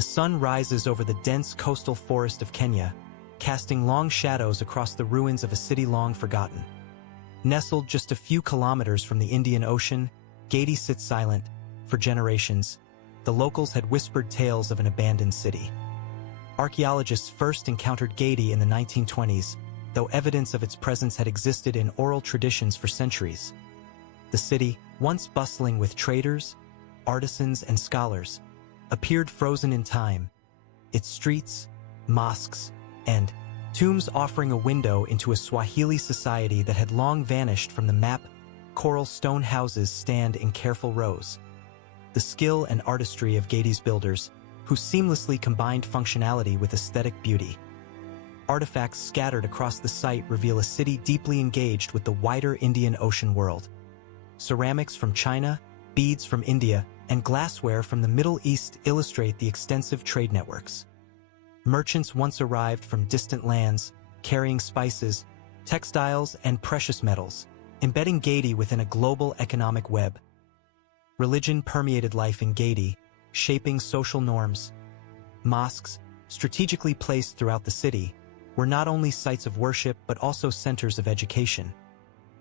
The sun rises over the dense coastal forest of Kenya, casting long shadows across the ruins of a city long forgotten. Nestled just a few kilometers from the Indian Ocean, Gedi sits silent. For generations, the locals had whispered tales of an abandoned city. Archaeologists first encountered Gedi in the 1920s, though evidence of its presence had existed in oral traditions for centuries. The city, once bustling with traders, artisans, and scholars, appeared frozen in time, its streets, mosques, and tombs offering a window into a Swahili society that had long vanished from the map. Coral stone houses stand in careful rows. The skill and artistry of Gedi's builders, who seamlessly combined functionality with aesthetic beauty. Artifacts scattered across the site reveal a city deeply engaged with the wider Indian Ocean world. Ceramics from China, beads from India, and glassware from the Middle East illustrate the extensive trade networks. Merchants once arrived from distant lands, carrying spices, textiles, and precious metals, embedding Gedi within a global economic web. Religion permeated life in Gedi, shaping social norms. Mosques, strategically placed throughout the city, were not only sites of worship but also centers of education.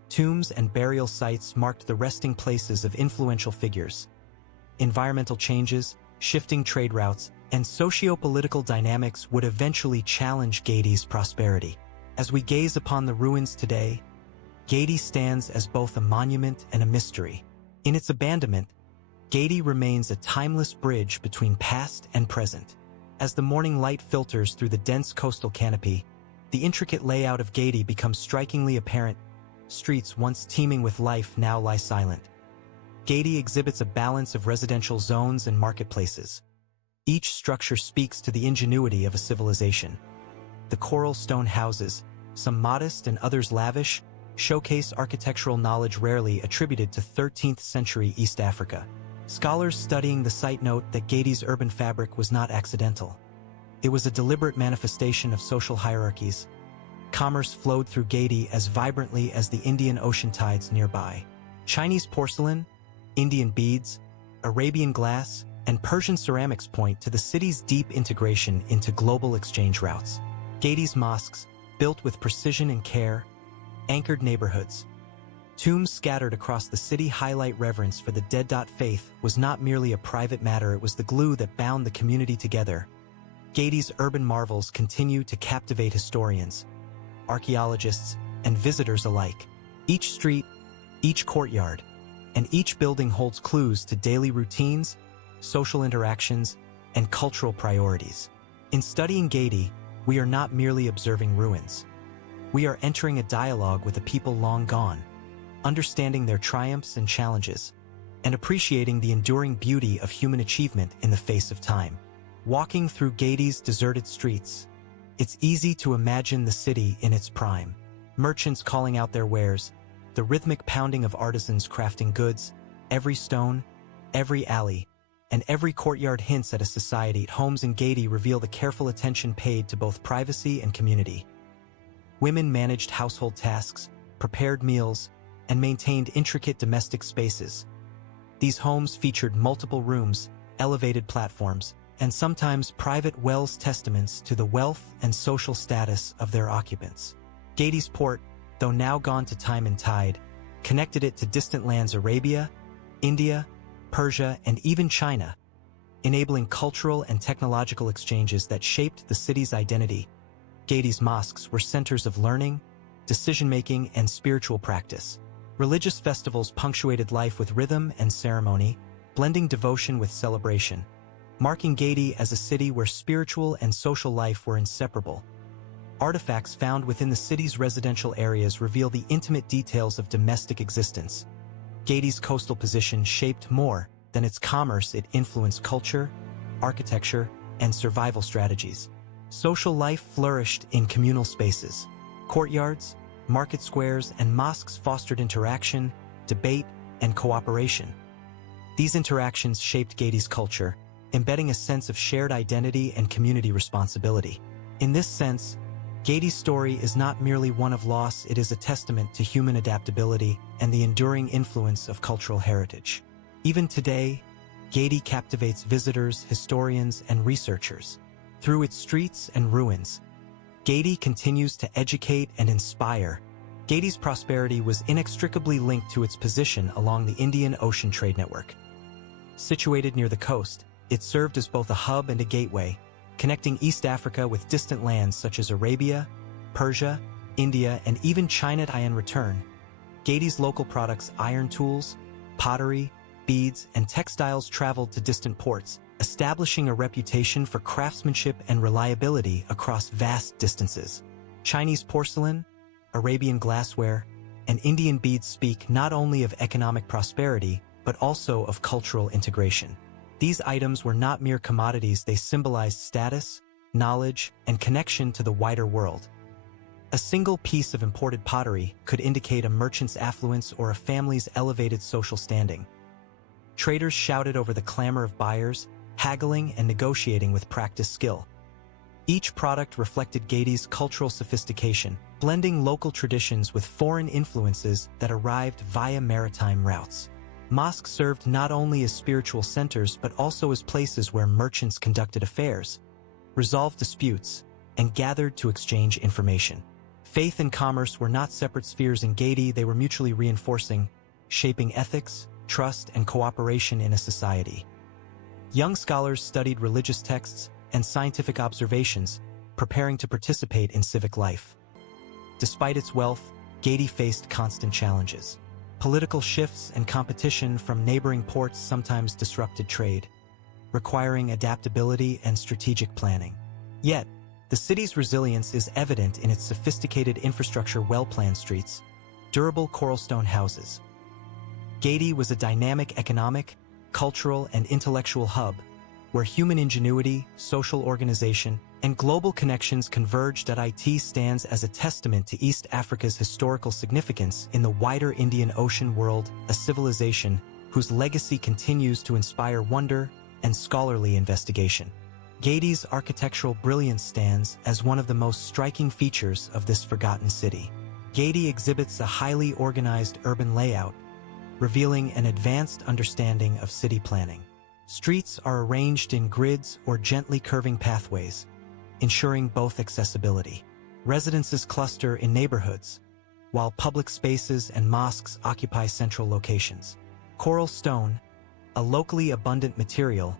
Tombs and burial sites marked the resting places of influential figures. Environmental changes, shifting trade routes, and socio-political dynamics would eventually challenge Gedi's prosperity. As we gaze upon the ruins today, Gedi stands as both a monument and a mystery. In its abandonment, Gedi remains a timeless bridge between past and present. As the morning light filters through the dense coastal canopy, the intricate layout of Gedi becomes strikingly apparent. Streets once teeming with life now lie silent. Gedi exhibits a balance of residential zones and marketplaces. Each structure speaks to the ingenuity of a civilization. The coral stone houses, some modest and others lavish, showcase architectural knowledge rarely attributed to 13th century East Africa. Scholars studying the site note that Gedi's urban fabric was not accidental. It was a deliberate manifestation of social hierarchies. Commerce flowed through Gedi as vibrantly as the Indian Ocean tides nearby. Chinese porcelain, Indian beads, Arabian glass, and Persian ceramics point to the city's deep integration into global exchange routes. Gedi's mosques, built with precision and care, anchored neighborhoods. Tombs scattered across the city highlight reverence for the dead. Faith was not merely a private matter, it was the glue that bound the community together. Gedi's urban marvels continue to captivate historians, archaeologists, and visitors alike. Each street, each courtyard, and each building holds clues to daily routines, social interactions, and cultural priorities. In studying Gedi, we are not merely observing ruins. We are entering a dialogue with a people long gone, understanding their triumphs and challenges, and appreciating the enduring beauty of human achievement in the face of time. Walking through Gedi's deserted streets, it's easy to imagine the city in its prime. Merchants calling out their wares, the rhythmic pounding of artisans crafting goods, every stone, every alley, and every courtyard hints at a society. Homes in Gedi reveal the careful attention paid to both privacy and community. Women managed household tasks, prepared meals, and maintained intricate domestic spaces. These homes featured multiple rooms, elevated platforms, and sometimes private wells, testaments to the wealth and social status of their occupants. Gedi's port, though now gone to time and tide, connected it to distant lands Arabia, India, Persia, and even China, enabling cultural and technological exchanges that shaped the city's identity. Gedi's mosques were centers of learning, decision-making, and spiritual practice. Religious festivals punctuated life with rhythm and ceremony, blending devotion with celebration, marking Gedi as a city where spiritual and social life were inseparable. Artifacts found within the city's residential areas reveal the intimate details of domestic existence. Gedi's coastal position shaped more than its commerce, it influenced culture, architecture, and survival strategies. Social life flourished in communal spaces. Courtyards, market squares, and mosques fostered interaction, debate, and cooperation. These interactions shaped Gedi's culture, embedding a sense of shared identity and community responsibility. In this sense, Gedi's story is not merely one of loss, it is a testament to human adaptability and the enduring influence of cultural heritage. Even today, Gedi captivates visitors, historians, and researchers. Through its streets and ruins, Gedi continues to educate and inspire. Gedi's prosperity was inextricably linked to its position along the Indian Ocean trade network. Situated near the coast, it served as both a hub and a gateway, connecting East Africa with distant lands such as Arabia, Persia, India, and even China. In return, Gedi's local products, iron tools, pottery, beads, and textiles traveled to distant ports, establishing a reputation for craftsmanship and reliability across vast distances. Chinese porcelain, Arabian glassware, and Indian beads speak not only of economic prosperity, but also of cultural integration. These items were not mere commodities, they symbolized status, knowledge, and connection to the wider world. A single piece of imported pottery could indicate a merchant's affluence or a family's elevated social standing. Traders shouted over the clamor of buyers, haggling and negotiating with practiced skill. Each product reflected Gedi's cultural sophistication, blending local traditions with foreign influences that arrived via maritime routes. Mosques served not only as spiritual centers but also as places where merchants conducted affairs, resolved disputes, and gathered to exchange information. Faith and commerce were not separate spheres in Gedi, they were mutually reinforcing, shaping ethics, trust, and cooperation in a society. Young scholars studied religious texts and scientific observations, preparing to participate in civic life. Despite its wealth, Gedi faced constant challenges. Political shifts and competition from neighboring ports sometimes disrupted trade, requiring adaptability and strategic planning. Yet, the city's resilience is evident in its sophisticated infrastructure, well-planned streets, durable coralstone houses. Gedi was a dynamic economic, cultural, and intellectual hub, where human ingenuity, social organization, and global connections converged. It stands as a testament to East Africa's historical significance in the wider Indian Ocean world, a civilization whose legacy continues to inspire wonder and scholarly investigation. Gedi's architectural brilliance stands as one of the most striking features of this forgotten city. Gedi exhibits a highly organized urban layout, revealing an advanced understanding of city planning. Streets are arranged in grids or gently curving pathways, ensuring both accessibility. Residences cluster in neighborhoods, while public spaces and mosques occupy central locations. Coral stone, a locally abundant material,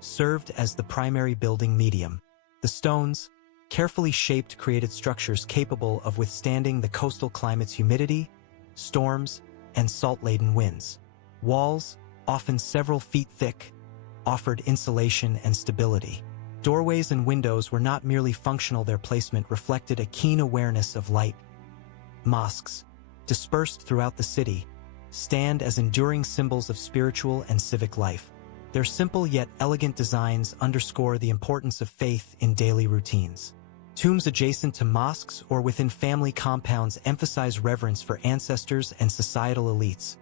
served as the primary building medium. The stones, carefully shaped, created structures capable of withstanding the coastal climate's humidity, storms, and salt-laden winds. Walls, often several feet thick, offered insulation and stability. Doorways and windows were not merely functional, their placement reflected a keen awareness of light. Mosques, dispersed throughout the city, stand as enduring symbols of spiritual and civic life. Their simple yet elegant designs underscore the importance of faith in daily routines. Tombs adjacent to mosques or within family compounds emphasize reverence for ancestors and societal elites.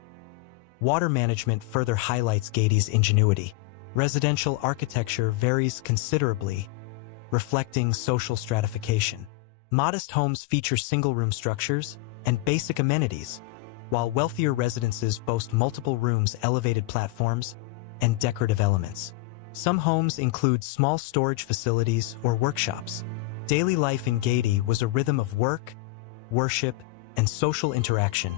Water management further highlights Gedi's ingenuity. Residential architecture varies considerably, reflecting social stratification. Modest homes feature single-room structures and basic amenities, while wealthier residences boast multiple rooms, elevated platforms, and decorative elements. Some homes include small storage facilities or workshops. Daily life in Gedi was a rhythm of work, worship, and social interaction,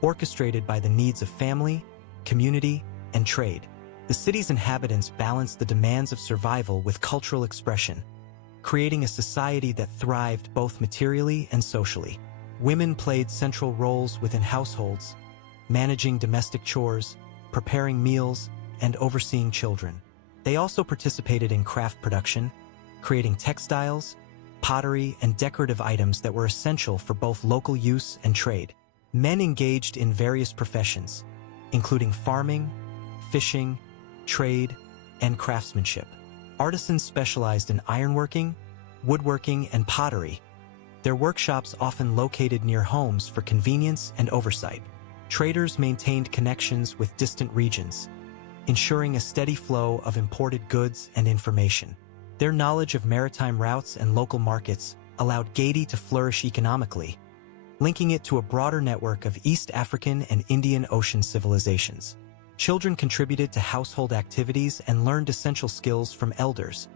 orchestrated by the needs of family, community, and trade. The city's inhabitants balanced the demands of survival with cultural expression, creating a society that thrived both materially and socially. Women played central roles within households, managing domestic chores, preparing meals, and overseeing children. They also participated in craft production, creating textiles, pottery, and decorative items that were essential for both local use and trade. Men engaged in various professions, including farming, fishing, trade, and craftsmanship. Artisans specialized in ironworking, woodworking, and pottery, their workshops often located near homes for convenience and oversight. Traders maintained connections with distant regions, ensuring a steady flow of imported goods and information. Their knowledge of maritime routes and local markets allowed Gedi to flourish economically, linking it to a broader network of East African and Indian Ocean civilizations. Children contributed to household activities and learned essential skills from elders,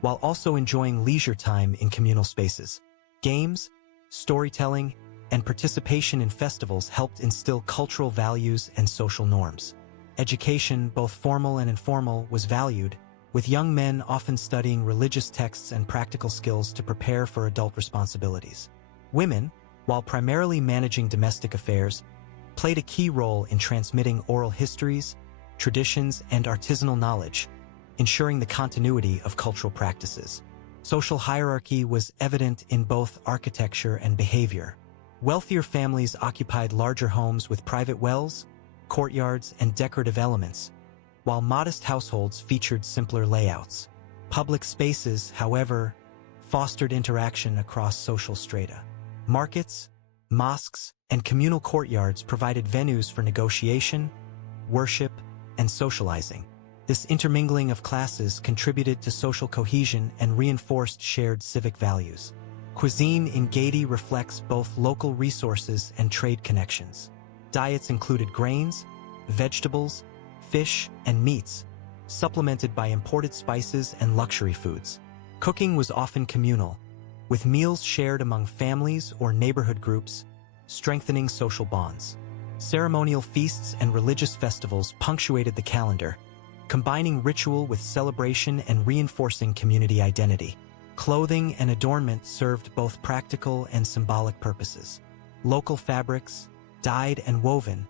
while also enjoying leisure time in communal spaces. Games, storytelling, and participation in festivals helped instill cultural values and social norms. Education, both formal and informal, was valued, with young men often studying religious texts and practical skills to prepare for adult responsibilities. Women, while primarily managing domestic affairs, played a key role in transmitting oral histories, traditions, and artisanal knowledge, ensuring the continuity of cultural practices. Social hierarchy was evident in both architecture and behavior. Wealthier families occupied larger homes with private wells, courtyards, and decorative elements, while modest households featured simpler layouts. Public spaces, however, fostered interaction across social strata. Markets, mosques, and communal courtyards provided venues for negotiation, worship, and socializing. This intermingling of classes contributed to social cohesion and reinforced shared civic values. Cuisine in Gedi reflects both local resources and trade connections. Diets included grains, vegetables, fish, and meats, supplemented by imported spices and luxury foods. Cooking was often communal, with meals shared among families or neighborhood groups, strengthening social bonds. Ceremonial feasts and religious festivals punctuated the calendar, combining ritual with celebration and reinforcing community identity. Clothing and adornment served both practical and symbolic purposes. Local fabrics, dyed and woven,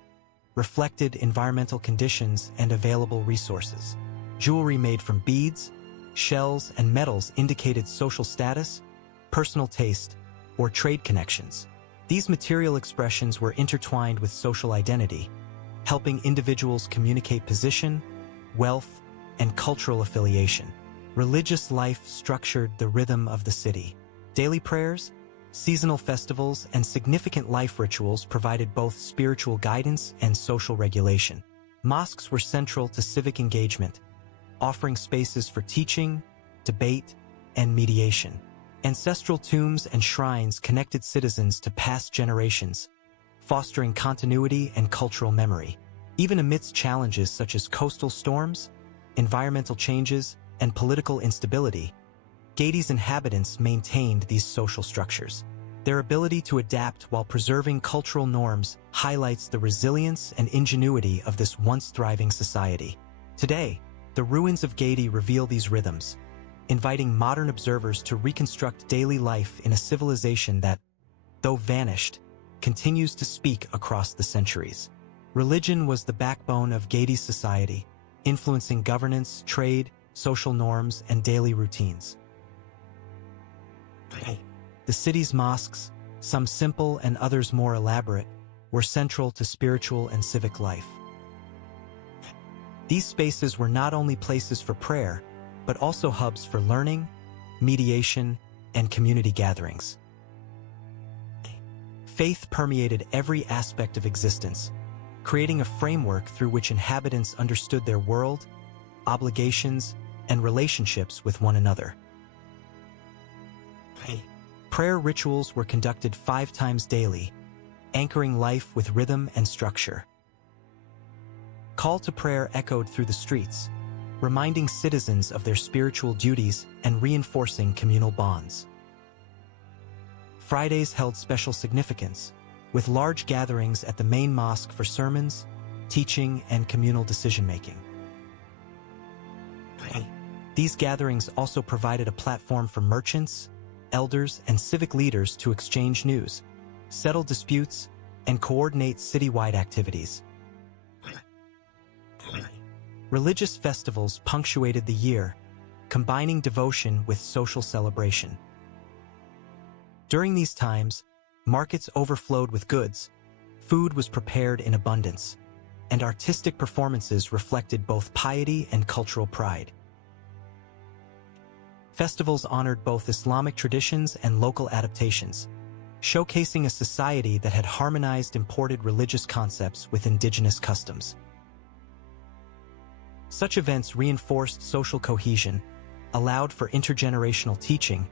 reflected environmental conditions and available resources. Jewelry made from beads, shells, and metals indicated social status, personal taste, or trade connections. These material expressions were intertwined with social identity, helping individuals communicate position, wealth, and cultural affiliation. Religious life structured the rhythm of the city. Daily prayers, seasonal festivals, and significant life rituals provided both spiritual guidance and social regulation. Mosques were central to civic engagement, offering spaces for teaching, debate, and mediation. Ancestral tombs and shrines connected citizens to past generations, fostering continuity and cultural memory. Even amidst challenges such as coastal storms, environmental changes, and political instability, Gedi's inhabitants maintained these social structures. Their ability to adapt while preserving cultural norms highlights the resilience and ingenuity of this once thriving society. Today, the ruins of Gedi reveal these rhythms, inviting modern observers to reconstruct daily life in a civilization that, though vanished, continues to speak across the centuries. Religion was the backbone of Gedi's society, influencing governance, trade, social norms, and daily routines. The city's mosques, some simple and others more elaborate, were central to spiritual and civic life. These spaces were not only places for prayer, but also hubs for learning, mediation, and community gatherings. Faith permeated every aspect of existence, creating a framework through which inhabitants understood their world, obligations, and relationships with one another. Prayer rituals were conducted 5 times daily, anchoring life with rhythm and structure. Call to prayer echoed through the streets, reminding citizens of their spiritual duties and reinforcing communal bonds. Fridays held special significance, with large gatherings at the main mosque for sermons, teaching, and communal decision-making. These gatherings also provided a platform for merchants, elders, and civic leaders to exchange news, settle disputes, and coordinate citywide activities. Religious festivals punctuated the year, combining devotion with social celebration. During these times, markets overflowed with goods, food was prepared in abundance, and artistic performances reflected both piety and cultural pride. Festivals honored both Islamic traditions and local adaptations, showcasing a society that had harmonized imported religious concepts with indigenous customs. Such events reinforced social cohesion, allowed for intergenerational teaching,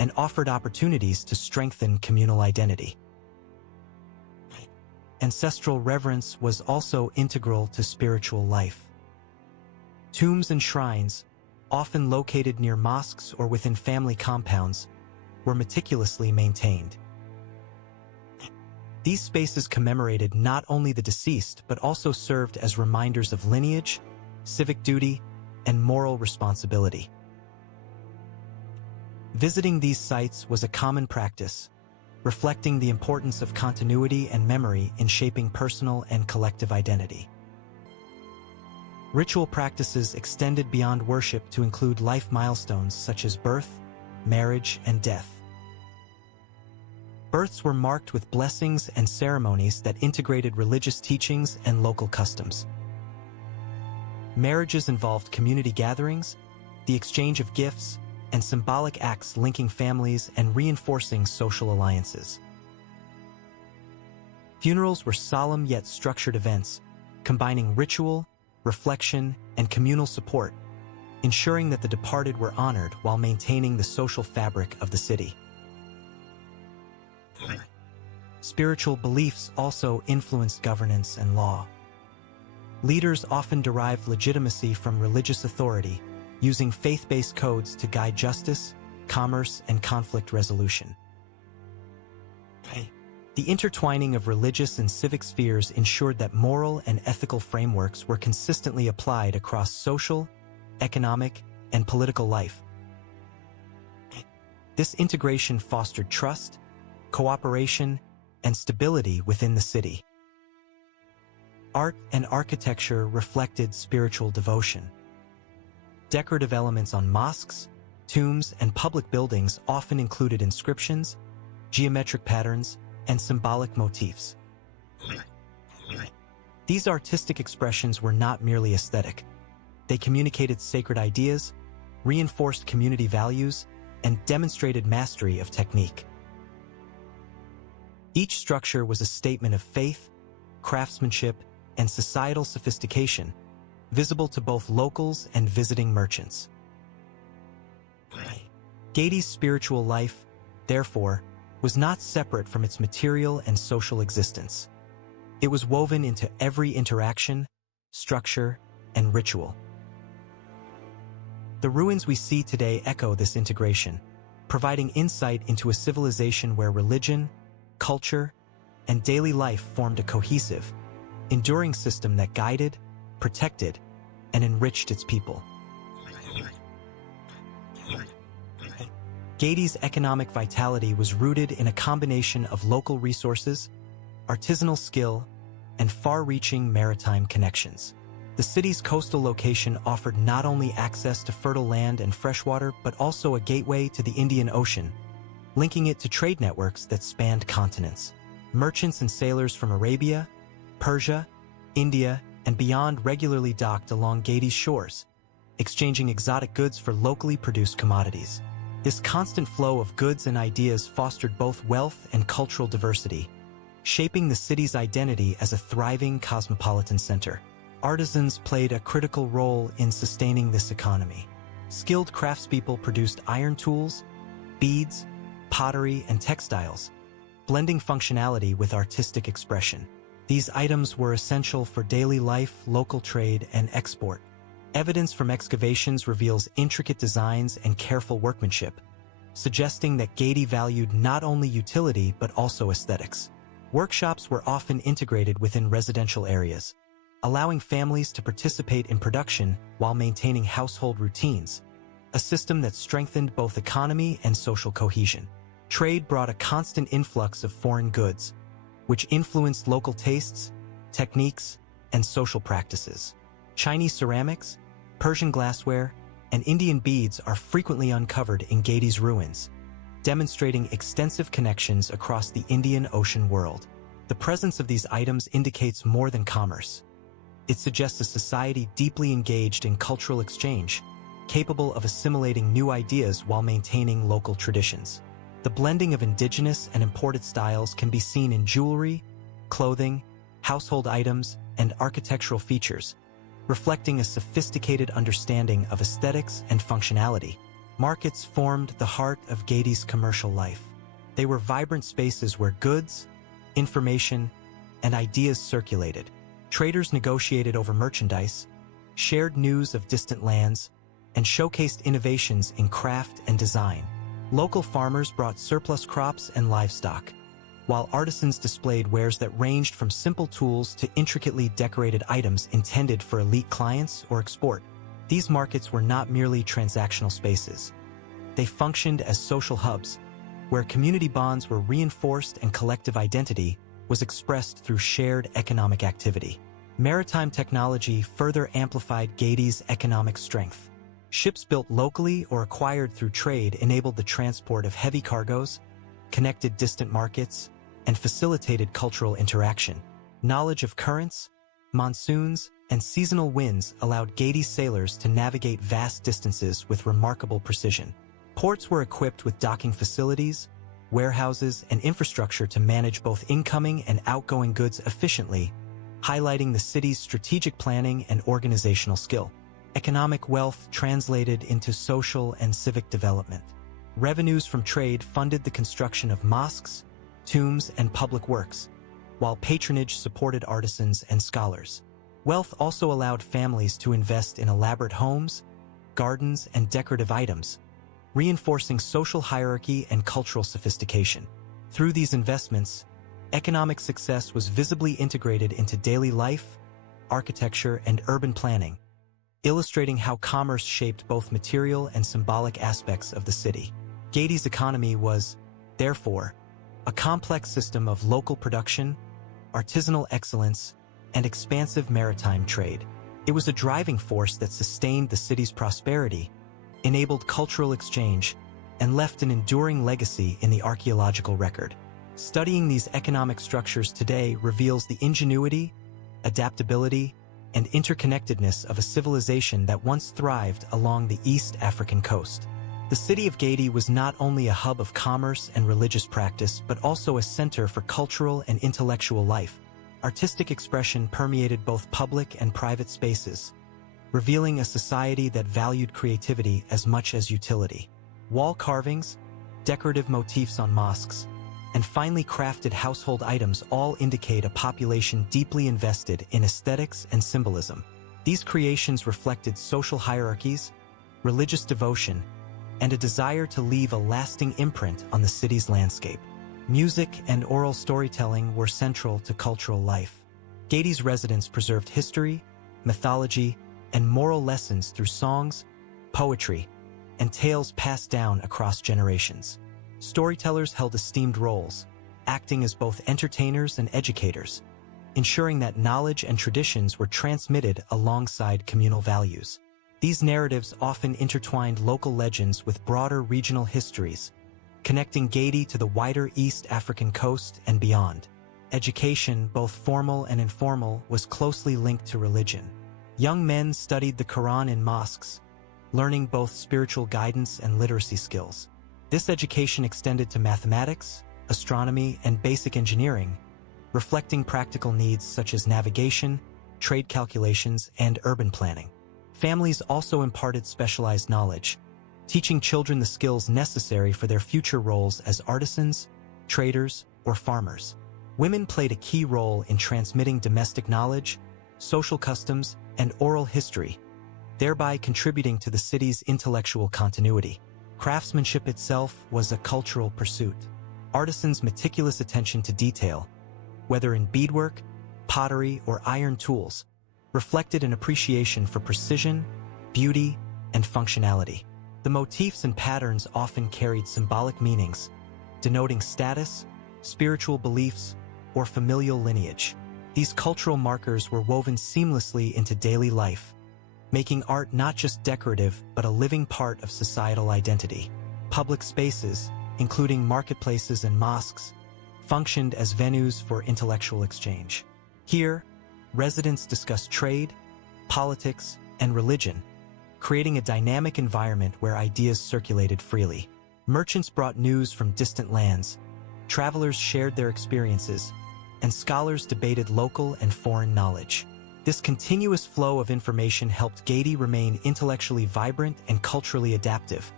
and offered opportunities to strengthen communal identity. Ancestral reverence was also integral to spiritual life. Tombs and shrines, often located near mosques or within family compounds, were meticulously maintained. These spaces commemorated not only the deceased but also served as reminders of lineage, civic duty, and moral responsibility. Visiting these sites was a common practice, reflecting the importance of continuity and memory in shaping personal and collective identity. Ritual practices extended beyond worship to include life milestones such as birth, marriage, and death. Births were marked with blessings and ceremonies that integrated religious teachings and local customs. Marriages involved community gatherings, the exchange of gifts, and symbolic acts linking families and reinforcing social alliances. Funerals were solemn yet structured events, combining ritual, reflection, and communal support, ensuring that the departed were honored while maintaining the social fabric of the city. Spiritual beliefs also influenced governance and law. Leaders often derived legitimacy from religious authority, using faith-based codes to guide justice, commerce, and conflict resolution. The intertwining of religious and civic spheres ensured that moral and ethical frameworks were consistently applied across social, economic, and political life. This integration fostered trust, cooperation, and stability within the city. Art and architecture reflected spiritual devotion. Decorative elements on mosques, tombs, and public buildings often included inscriptions, geometric patterns, and symbolic motifs. These artistic expressions were not merely aesthetic. They communicated sacred ideas, reinforced community values, and demonstrated mastery of technique. Each structure was a statement of faith, craftsmanship, and societal sophistication, visible to both locals and visiting merchants. Gedi's spiritual life, therefore, was not separate from its material and social existence. It was woven into every interaction, structure, and ritual. The ruins we see today echo this integration, providing insight into a civilization where religion, culture, and daily life formed a cohesive, enduring system that guided, protected, and enriched its people. Gedi's economic vitality was rooted in a combination of local resources, artisanal skill, and far-reaching maritime connections. The city's coastal location offered not only access to fertile land and freshwater, but also a gateway to the Indian Ocean, linking it to trade networks that spanned continents. Merchants and sailors from Arabia, Persia, India, and beyond regularly docked along Gedi's shores, exchanging exotic goods for locally produced commodities. This constant flow of goods and ideas fostered both wealth and cultural diversity, shaping the city's identity as a thriving cosmopolitan center. Artisans played a critical role in sustaining this economy. Skilled craftspeople produced iron tools, beads, pottery, and textiles, blending functionality with artistic expression. These items were essential for daily life, local trade, and export. Evidence from excavations reveals intricate designs and careful workmanship, suggesting that Gedi valued not only utility but also aesthetics. Workshops were often integrated within residential areas, allowing families to participate in production while maintaining household routines, a system that strengthened both economy and social cohesion. Trade brought a constant influx of foreign goods, which influenced local tastes, techniques, and social practices. Chinese ceramics, Persian glassware, and Indian beads are frequently uncovered in Gedi's ruins, demonstrating extensive connections across the Indian Ocean world. The presence of these items indicates more than commerce. It suggests a society deeply engaged in cultural exchange, capable of assimilating new ideas while maintaining local traditions. The blending of indigenous and imported styles can be seen in jewelry, clothing, household items, and architectural features, reflecting a sophisticated understanding of aesthetics and functionality. Markets formed the heart of Gedi's commercial life. They were vibrant spaces where goods, information, and ideas circulated. Traders negotiated over merchandise, shared news of distant lands, and showcased innovations in craft and design. Local farmers brought surplus crops and livestock, while artisans displayed wares that ranged from simple tools to intricately decorated items intended for elite clients or export. These markets were not merely transactional spaces. They functioned as social hubs, where community bonds were reinforced and collective identity was expressed through shared economic activity. Maritime technology further amplified Gedi's economic strength. Ships built locally or acquired through trade enabled the transport of heavy cargoes, connected distant markets, and facilitated cultural interaction. Knowledge of currents, monsoons, and seasonal winds allowed Gedi sailors to navigate vast distances with remarkable precision. Ports were equipped with docking facilities, warehouses, and infrastructure to manage both incoming and outgoing goods efficiently, highlighting the city's strategic planning and organizational skill. Economic wealth translated into social and civic development. Revenues from trade funded the construction of mosques, tombs, and public works, while patronage supported artisans and scholars. Wealth also allowed families to invest in elaborate homes, gardens, and decorative items, reinforcing social hierarchy and cultural sophistication. Through these investments, economic success was visibly integrated into daily life, architecture, and urban planning, illustrating how commerce shaped both material and symbolic aspects of the city. Gedi's economy was, therefore, a complex system of local production, artisanal excellence, and expansive maritime trade. It was a driving force that sustained the city's prosperity, enabled cultural exchange, and left an enduring legacy in the archaeological record. Studying these economic structures today reveals the ingenuity, adaptability, and interconnectedness of a civilization that once thrived along the East African coast. The city of Gedi was not only a hub of commerce and religious practice, but also a center for cultural and intellectual life. Artistic expression permeated both public and private spaces, revealing a society that valued creativity as much as utility. Wall carvings, decorative motifs on mosques, and finely crafted household items all indicate a population deeply invested in aesthetics and symbolism. These creations reflected social hierarchies, religious devotion, and a desire to leave a lasting imprint on the city's landscape. Music and oral storytelling were central to cultural life. Gedi's residents preserved history, mythology, and moral lessons through songs, poetry, and tales passed down across generations. Storytellers held esteemed roles, acting as both entertainers and educators, ensuring that knowledge and traditions were transmitted alongside communal values. These narratives often intertwined local legends with broader regional histories, connecting Gedi to the wider East African coast and beyond. Education, both formal and informal, was closely linked to religion. Young men studied the Quran in mosques, learning both spiritual guidance and literacy skills. This education extended to mathematics, astronomy, and basic engineering, reflecting practical needs such as navigation, trade calculations, and urban planning. Families also imparted specialized knowledge, teaching children the skills necessary for their future roles as artisans, traders, or farmers. Women played a key role in transmitting domestic knowledge, social customs, and oral history, thereby contributing to the city's intellectual continuity. Craftsmanship itself was a cultural pursuit. Artisans' meticulous attention to detail, whether in beadwork, pottery, or iron tools, reflected an appreciation for precision, beauty, and functionality. The motifs and patterns often carried symbolic meanings, denoting status, spiritual beliefs, or familial lineage. These cultural markers were woven seamlessly into daily life, making art not just decorative but a living part of societal identity. Public spaces, including marketplaces and mosques, functioned as venues for intellectual exchange. Here, residents discussed trade, politics, and religion, creating a dynamic environment where ideas circulated freely. Merchants brought news from distant lands, travelers shared their experiences, and scholars debated local and foreign knowledge. This continuous flow of information helped Gedi remain intellectually vibrant and culturally adaptive,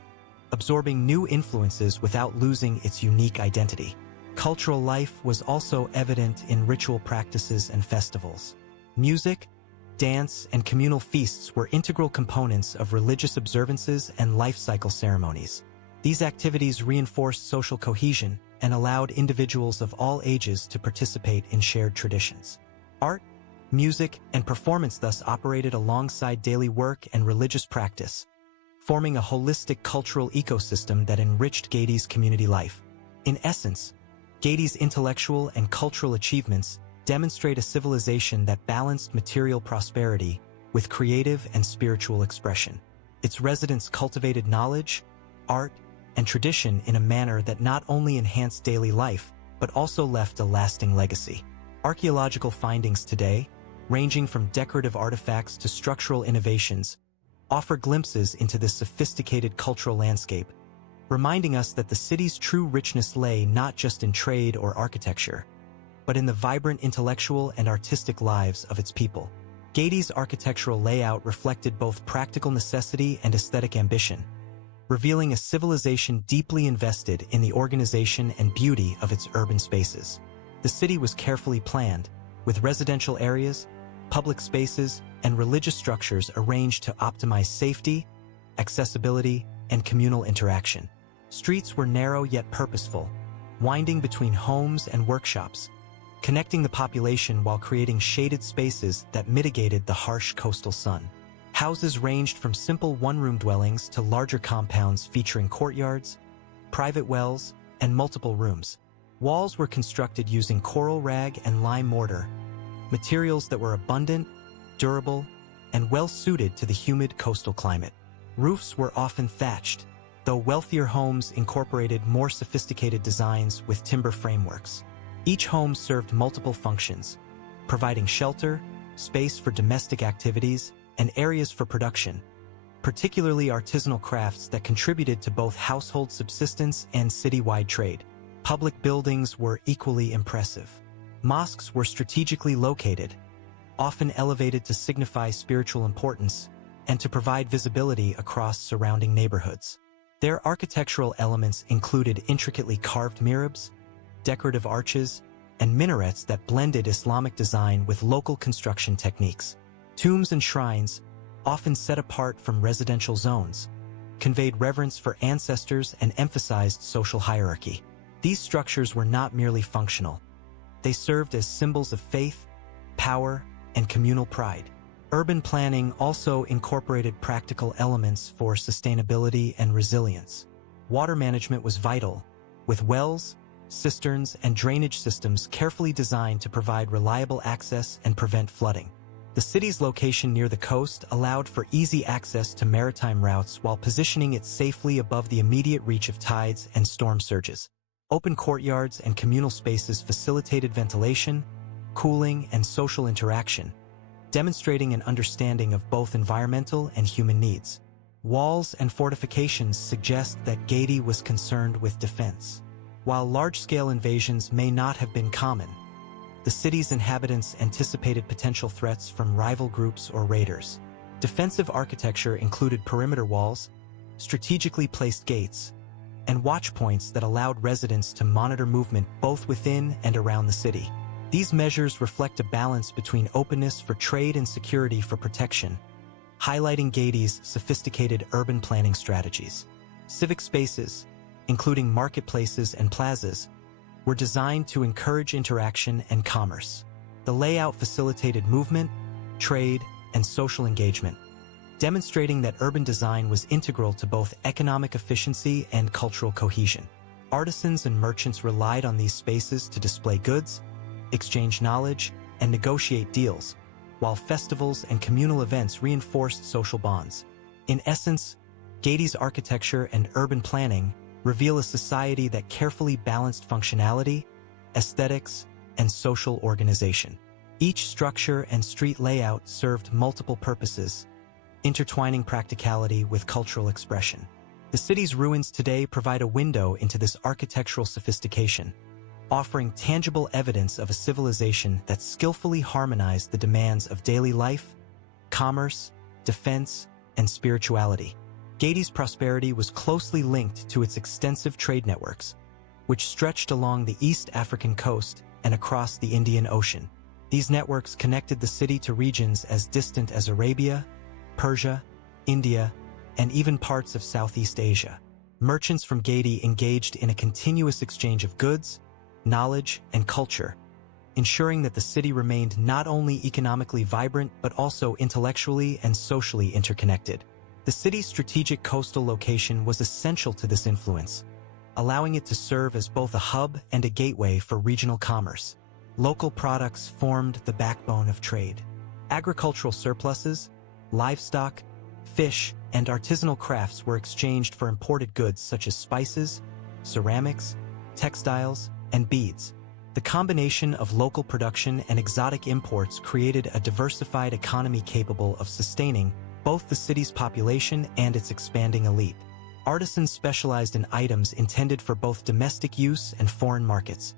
absorbing new influences without losing its unique identity. cultural life was also evident in ritual practices and festivals. Music, dance, and communal feasts were integral components of religious observances and life cycle ceremonies. These activities reinforced social cohesion and allowed individuals of all ages to participate in shared traditions. Art, music, and performance thus operated alongside daily work and religious practice, forming a holistic cultural ecosystem that enriched Gedi's community life. In essence, Gedi's intellectual and cultural achievements demonstrate a civilization that balanced material prosperity with creative and spiritual expression. Its residents cultivated knowledge, art, and tradition in a manner that not only enhanced daily life, but also left a lasting legacy. Archaeological findings today, ranging from decorative artifacts to structural innovations, offer glimpses into this sophisticated cultural landscape, reminding us that the city's true richness lay not just in trade or architecture, but in the vibrant intellectual and artistic lives of its people. Gedi's architectural layout reflected both practical necessity and aesthetic ambition, revealing a civilization deeply invested in the organization and beauty of its urban spaces. The city was carefully planned, with residential areas, public spaces, and religious structures arranged to optimize safety, accessibility, and communal interaction. Streets were narrow yet purposeful, winding between homes and workshops, connecting the population while creating shaded spaces that mitigated the harsh coastal sun. Houses ranged from simple one-room dwellings to larger compounds featuring courtyards, private wells, and multiple rooms. Walls were constructed using coral rag and lime mortar, materials that were abundant, durable, and well-suited to the humid coastal climate. Roofs were often thatched, though wealthier homes incorporated more sophisticated designs with timber frameworks. Each home served multiple functions, providing shelter, space for domestic activities, and areas for production, particularly artisanal crafts that contributed to both household subsistence and citywide trade. Public buildings were equally impressive. Mosques were strategically located, often elevated to signify spiritual importance and to provide visibility across surrounding neighborhoods. Their architectural elements included intricately carved mihrabs, decorative arches, and minarets that blended Islamic design with local construction techniques. Tombs and shrines, often set apart from residential zones, conveyed reverence for ancestors and emphasized social hierarchy. These structures were not merely functional. They served as symbols of faith, power, and communal pride. Urban planning also incorporated practical elements for sustainability and resilience. Water management was vital, with wells, cisterns, and drainage systems carefully designed to provide reliable access and prevent flooding. The city's location near the coast allowed for easy access to maritime routes while positioning it safely above the immediate reach of tides and storm surges. Open courtyards and communal spaces facilitated ventilation, cooling, and social interaction, demonstrating an understanding of both environmental and human needs. Walls and fortifications suggest that Gedi was concerned with defense. While large-scale invasions may not have been common, the city's inhabitants anticipated potential threats from rival groups or raiders. Defensive architecture included perimeter walls, strategically placed gates, and watch points that allowed residents to monitor movement both within and around the city. These measures reflect a balance between openness for trade and security for protection, highlighting Gedi's sophisticated urban planning strategies. Civic spaces, including marketplaces and plazas, were designed to encourage interaction and commerce. The layout facilitated movement, trade, and social engagement, demonstrating that urban design was integral to both economic efficiency and cultural cohesion. Artisans and merchants relied on these spaces to display goods, exchange knowledge, and negotiate deals, while festivals and communal events reinforced social bonds. In essence, Gedi's architecture and urban planning reveal a society that carefully balanced functionality, aesthetics, and social organization. Each structure and street layout served multiple purposes, intertwining practicality with cultural expression. The city's ruins today provide a window into this architectural sophistication, offering tangible evidence of a civilization that skillfully harmonized the demands of daily life, commerce, defense, and spirituality. Gedi's prosperity was closely linked to its extensive trade networks, which stretched along the East African coast and across the Indian Ocean. These networks connected the city to regions as distant as Arabia, Persia, India, and even parts of Southeast Asia. Merchants from Gedi engaged in a continuous exchange of goods, knowledge, and culture, ensuring that the city remained not only economically vibrant but also intellectually and socially interconnected. The city's strategic coastal location was essential to this influence, allowing it to serve as both a hub and a gateway for regional commerce. Local products formed the backbone of trade. Agricultural surpluses, livestock, fish, and artisanal crafts were exchanged for imported goods such as spices, ceramics, textiles, and beads. The combination of local production and exotic imports created a diversified economy capable of sustaining both the city's population and its expanding elite. Artisans specialized in items intended for both domestic use and foreign markets,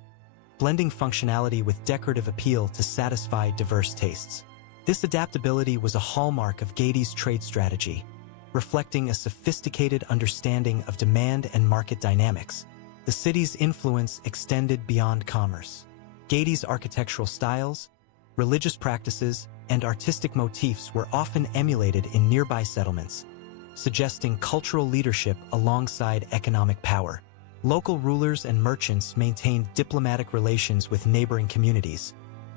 blending functionality with decorative appeal to satisfy diverse tastes. This adaptability was a hallmark of Gedi's trade strategy, reflecting a sophisticated understanding of demand and market dynamics. The city's influence extended beyond commerce. Gedi's architectural styles, religious practices, and artistic motifs were often emulated in nearby settlements, suggesting cultural leadership alongside economic power. Local rulers and merchants maintained diplomatic relations with neighboring communities,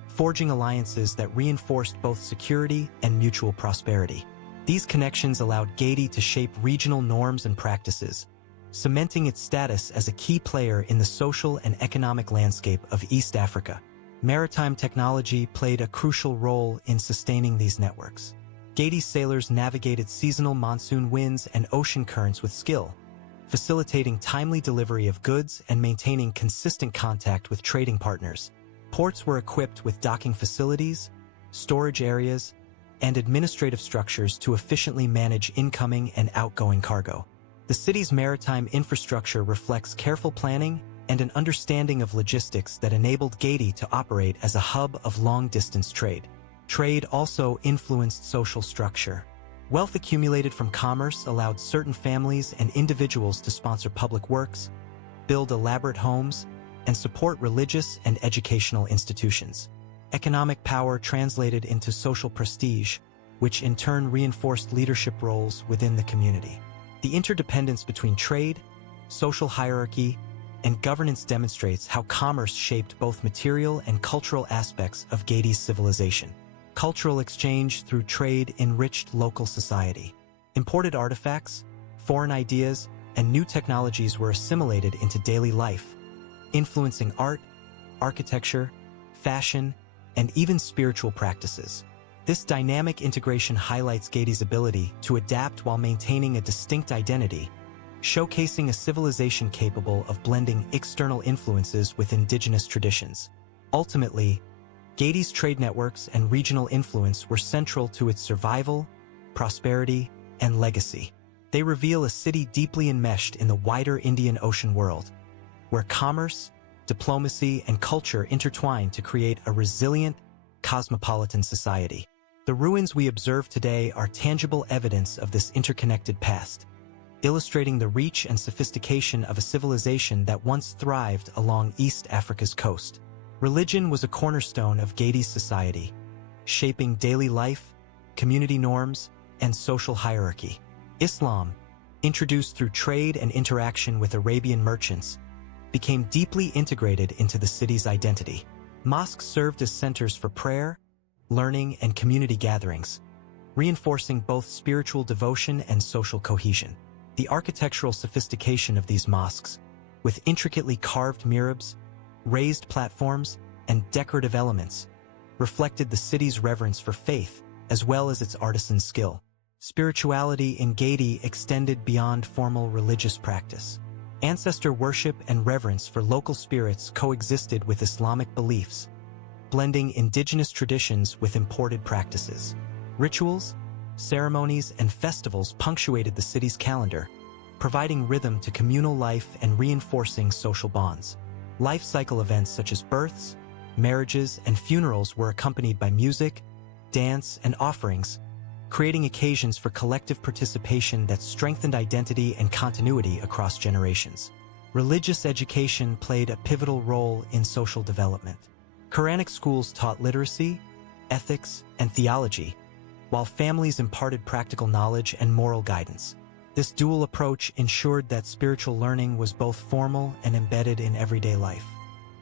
forging alliances that reinforced both security and mutual prosperity. These connections allowed Gedi to shape regional norms and practices, cementing its status as a key player in the social and economic landscape of East Africa. Maritime technology played a crucial role in sustaining these networks. Gedi sailors navigated seasonal monsoon winds and ocean currents with skill, facilitating timely delivery of goods and maintaining consistent contact with trading partners. Ports were equipped with docking facilities, storage areas, and administrative structures to efficiently manage incoming and outgoing cargo. The city's maritime infrastructure reflects careful planning and an understanding of logistics that enabled Gedi to operate as a hub of long-distance trade. Trade also influenced social structure. Wealth accumulated from commerce allowed certain families and individuals to sponsor public works, build elaborate homes, and support religious and educational institutions. Economic power translated into social prestige, which in turn reinforced leadership roles within the community. The interdependence between trade, social hierarchy, and governance demonstrates how commerce shaped both material and cultural aspects of Gedi's civilization. Cultural exchange through trade enriched local society. Imported artifacts, foreign ideas, and new technologies were assimilated into daily life, influencing art, architecture, fashion, and even spiritual practices. This dynamic integration highlights Gedi's ability to adapt while maintaining a distinct identity, showcasing a civilization capable of blending external influences with indigenous traditions. Ultimately, Gedi's trade networks and regional influence were central to its survival, prosperity, and legacy. They reveal a city deeply enmeshed in the wider Indian Ocean world, where commerce, diplomacy, and culture intertwine to create a resilient, cosmopolitan society. The ruins we observe today are tangible evidence of this interconnected past, illustrating the reach and sophistication of a civilization that once thrived along East Africa's coast. Religion was a cornerstone of Gedi's society, shaping daily life, community norms, and social hierarchy. Islam, introduced through trade and interaction with Arabian merchants, became deeply integrated into the city's identity. Mosques served as centers for prayer, learning, and community gatherings, reinforcing both spiritual devotion and social cohesion. The architectural sophistication of these mosques, with intricately carved mihrabs, raised platforms, and decorative elements, reflected the city's reverence for faith as well as its artisan skill. Spirituality in Gedi extended beyond formal religious practice. Ancestor worship and reverence for local spirits coexisted with Islamic beliefs, blending indigenous traditions with imported practices. Rituals, ceremonies, and festivals punctuated the city's calendar, providing rhythm to communal life and reinforcing social bonds. Life cycle events such as births, marriages, and funerals were accompanied by music, dance, and offerings, creating occasions for collective participation that strengthened identity and continuity across generations. Religious education played a pivotal role in social development. Quranic schools taught literacy, ethics, and theology, while families imparted practical knowledge and moral guidance. This dual approach ensured that spiritual learning was both formal and embedded in everyday life.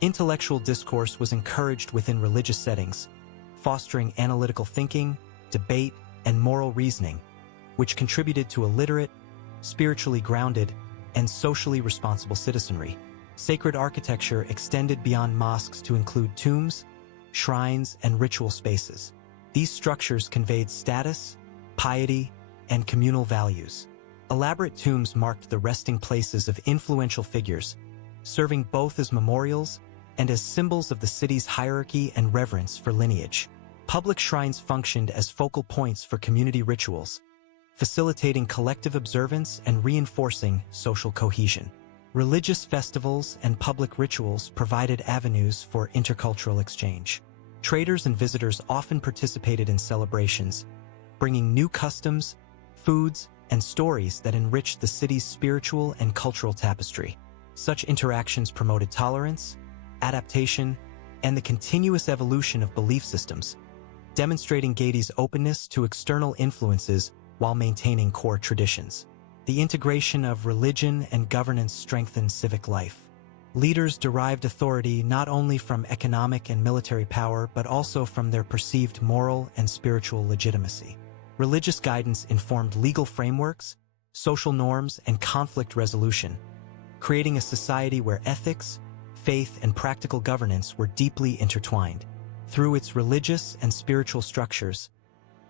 Intellectual discourse was encouraged within religious settings, fostering analytical thinking, debate, and moral reasoning, which contributed to a literate, spiritually grounded, and socially responsible citizenry. Sacred architecture extended beyond mosques to include tombs, shrines, and ritual spaces. These structures conveyed status, piety, and communal values. Elaborate tombs marked the resting places of influential figures, serving both as memorials and as symbols of the city's hierarchy and reverence for lineage. Public shrines functioned as focal points for community rituals, facilitating collective observance and reinforcing social cohesion. Religious festivals and public rituals provided avenues for intercultural exchange. Traders and visitors often participated in celebrations, bringing new customs, foods, and stories that enriched the city's spiritual and cultural tapestry. Such interactions promoted tolerance, adaptation, and the continuous evolution of belief systems, demonstrating Gedi's openness to external influences while maintaining core traditions. The integration of religion and governance strengthened civic life. Leaders derived authority not only from economic and military power but also from their perceived moral and spiritual legitimacy. Religious guidance informed legal frameworks, social norms, and conflict resolution, creating a society where ethics, faith, and practical governance were deeply intertwined. Through its religious and spiritual structures,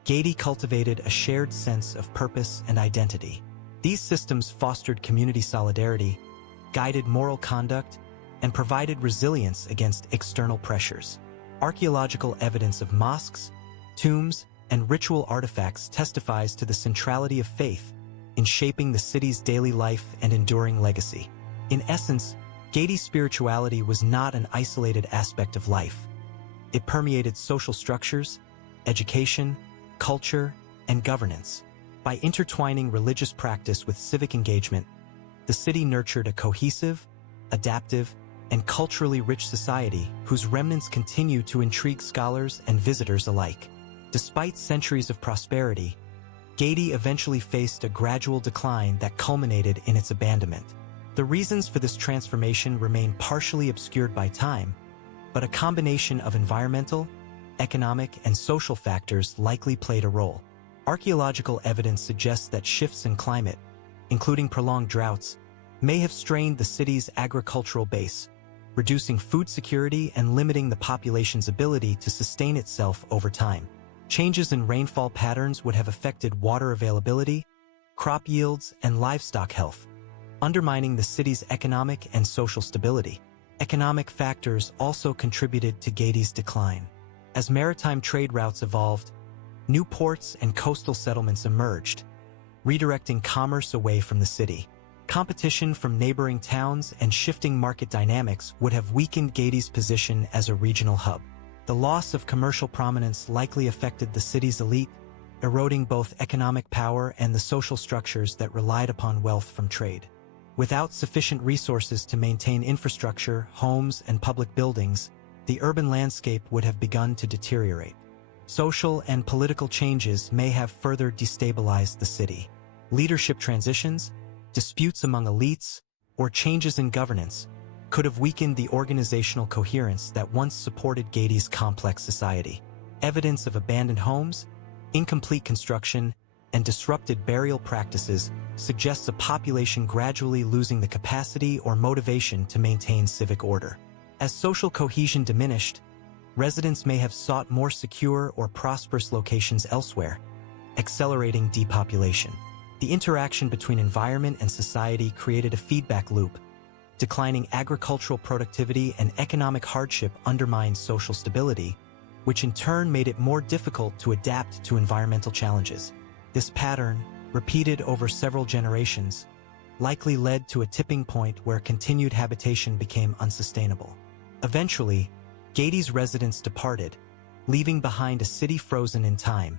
Gedi cultivated a shared sense of purpose and identity. These systems fostered community solidarity, guided moral conduct, and provided resilience against external pressures. Archaeological evidence of mosques, tombs, and ritual artifacts testifies to the centrality of faith in shaping the city's daily life and enduring legacy. In essence, Gedi's spirituality was not an isolated aspect of life. It permeated social structures, education, culture, and governance. By intertwining religious practice with civic engagement, the city nurtured a cohesive, adaptive, and culturally rich society whose remnants continue to intrigue scholars and visitors alike. Despite centuries of prosperity, Gedi eventually faced a gradual decline that culminated in its abandonment. The reasons for this transformation remain partially obscured by time, but a combination of environmental, economic, and social factors likely played a role. Archaeological evidence suggests that shifts in climate, including prolonged droughts, may have strained the city's agricultural base, reducing food security and limiting the population's ability to sustain itself over time. Changes in rainfall patterns would have affected water availability, crop yields, and livestock health, undermining the city's economic and social stability. Economic factors also contributed to Gedi's decline. As maritime trade routes evolved, new ports and coastal settlements emerged, redirecting commerce away from the city. Competition from neighboring towns and shifting market dynamics would have weakened Gedi's position as a regional hub. The loss of commercial prominence likely affected the city's elite, eroding both economic power and the social structures that relied upon wealth from trade. Without sufficient resources to maintain infrastructure, homes, and public buildings, the urban landscape would have begun to deteriorate. Social and political changes may have further destabilized the city. Leadership transitions, disputes among elites, or changes in governance could have weakened the organizational coherence that once supported Gedi's complex society. Evidence of abandoned homes, incomplete construction, and disrupted burial practices suggests a population gradually losing the capacity or motivation to maintain civic order. As social cohesion diminished, residents may have sought more secure or prosperous locations elsewhere, accelerating depopulation. The interaction between environment and society created a feedback loop. Declining agricultural productivity and economic hardship undermined social stability, which in turn made it more difficult to adapt to environmental challenges. This pattern, repeated over several generations, likely led to a tipping point where continued habitation became unsustainable. Eventually, Gedi's residents departed, leaving behind a city frozen in time,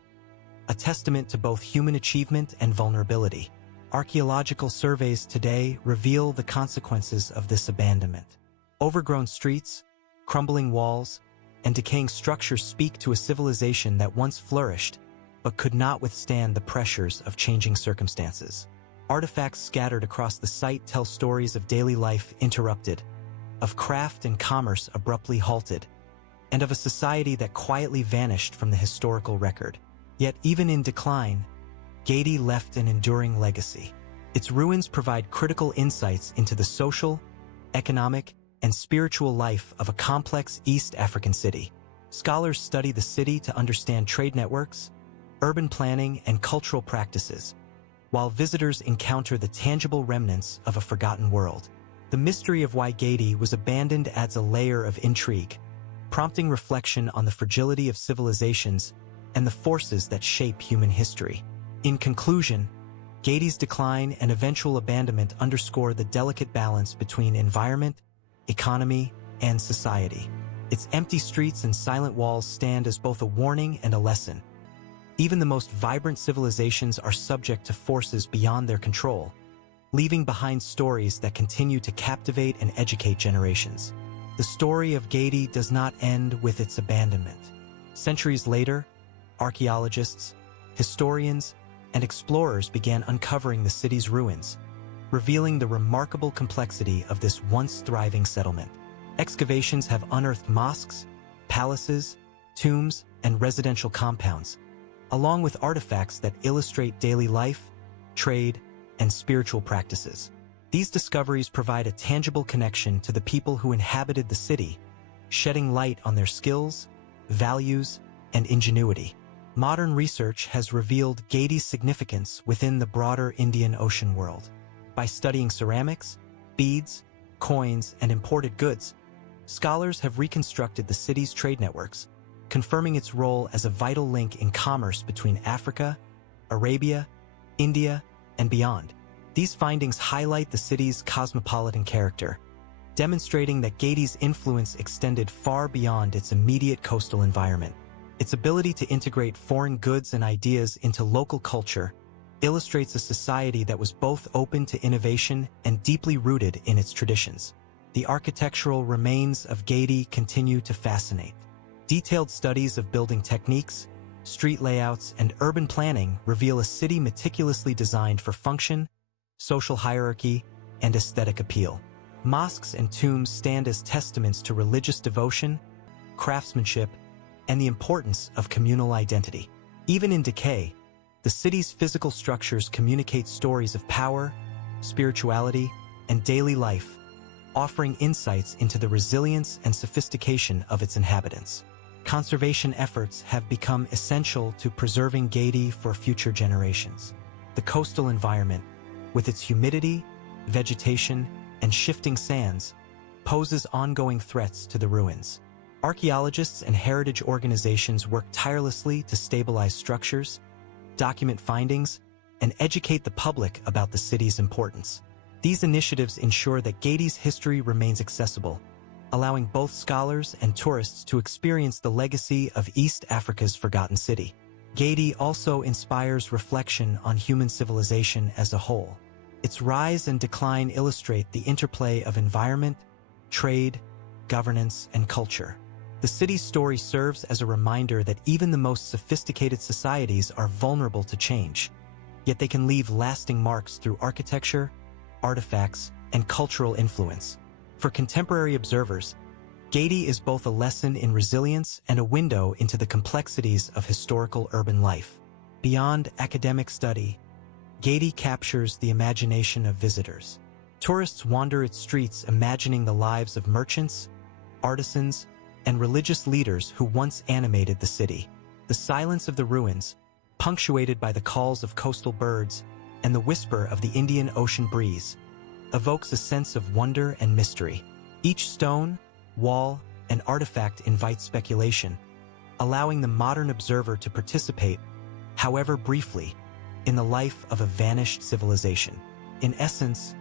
a testament to both human achievement and vulnerability. archaeological surveys today reveal the consequences of this abandonment. Overgrown streets, crumbling walls, and decaying structures speak to a civilization that once flourished but could not withstand the pressures of changing circumstances. Artifacts scattered across the site tell stories of daily life interrupted, of craft and commerce abruptly halted, and of a society that quietly vanished from the historical record. Yet even in decline, Gedi left an enduring legacy. Its ruins provide critical insights into the social, economic, and spiritual life of a complex East African city. Scholars study the city to understand trade networks, urban planning, and cultural practices, while visitors encounter the tangible remnants of a forgotten world. The mystery of why Gedi was abandoned adds a layer of intrigue, prompting reflection on the fragility of civilizations and the forces that shape human history. In conclusion, Gedi's decline and eventual abandonment underscore the delicate balance between environment, economy, and society. Its empty streets and silent walls stand as both a warning and a lesson. Even the most vibrant civilizations are subject to forces beyond their control, leaving behind stories that continue to captivate and educate generations. The story of Gedi does not end with its abandonment. Centuries later, archaeologists, historians, and explorers began uncovering the city's ruins, revealing the remarkable complexity of this once thriving settlement. Excavations have unearthed mosques, palaces, tombs, and residential compounds, along with artifacts that illustrate daily life, trade, and spiritual practices. These discoveries provide a tangible connection to the people who inhabited the city, shedding light on their skills, values, and ingenuity. Modern research has revealed Gedi's significance within the broader Indian Ocean world. By studying ceramics, beads, coins, and imported goods, scholars have reconstructed the city's trade networks, confirming its role as a vital link in commerce between Africa, Arabia, India, and beyond. These findings highlight the city's cosmopolitan character, demonstrating that Gedi's influence extended far beyond its immediate coastal environment. Its ability to integrate foreign goods and ideas into local culture illustrates a society that was both open to innovation and deeply rooted in its traditions. The architectural remains of Gedi continue to fascinate. Detailed studies of building techniques, street layouts, and urban planning reveal a city meticulously designed for function, social hierarchy, and aesthetic appeal. Mosques and tombs stand as testaments to religious devotion, craftsmanship, and the importance of communal identity. Even in decay, the city's physical structures communicate stories of power, spirituality, and daily life, offering insights into the resilience and sophistication of its inhabitants. Conservation efforts have become essential to preserving Gedi for future generations. The coastal environment, with its humidity, vegetation, and shifting sands, poses ongoing threats to the ruins. Archaeologists and heritage organizations work tirelessly to stabilize structures, document findings, and educate the public about the city's importance. These initiatives ensure that Gedi's history remains accessible, allowing both scholars and tourists to experience the legacy of East Africa's forgotten city. Gedi also inspires reflection on human civilization as a whole. Its rise and decline illustrate the interplay of environment, trade, governance, and culture. The city's story serves as a reminder that even the most sophisticated societies are vulnerable to change, yet they can leave lasting marks through architecture, artifacts, and cultural influence. For contemporary observers, Gedi is both a lesson in resilience and a window into the complexities of historical urban life. Beyond academic study, Gedi captures the imagination of visitors. Tourists wander its streets imagining the lives of merchants, artisans, and religious leaders who once animated the city. The silence of the ruins, punctuated by the calls of coastal birds and the whisper of the Indian Ocean breeze, evokes a sense of wonder and mystery. Each stone, wall, and artifact invites speculation, allowing the modern observer to participate, however briefly, in the life of a vanished civilization. In essence,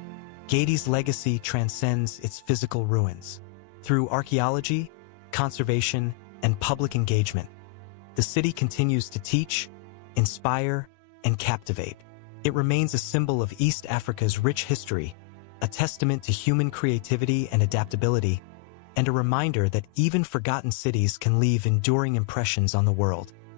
Gedi's legacy transcends its physical ruins. Through archaeology, conservation, and public engagement, the city continues to teach, inspire, and captivate, It remains a symbol of East Africa's rich history, a testament to human creativity and adaptability, and a reminder that even forgotten cities can leave enduring impressions on the world.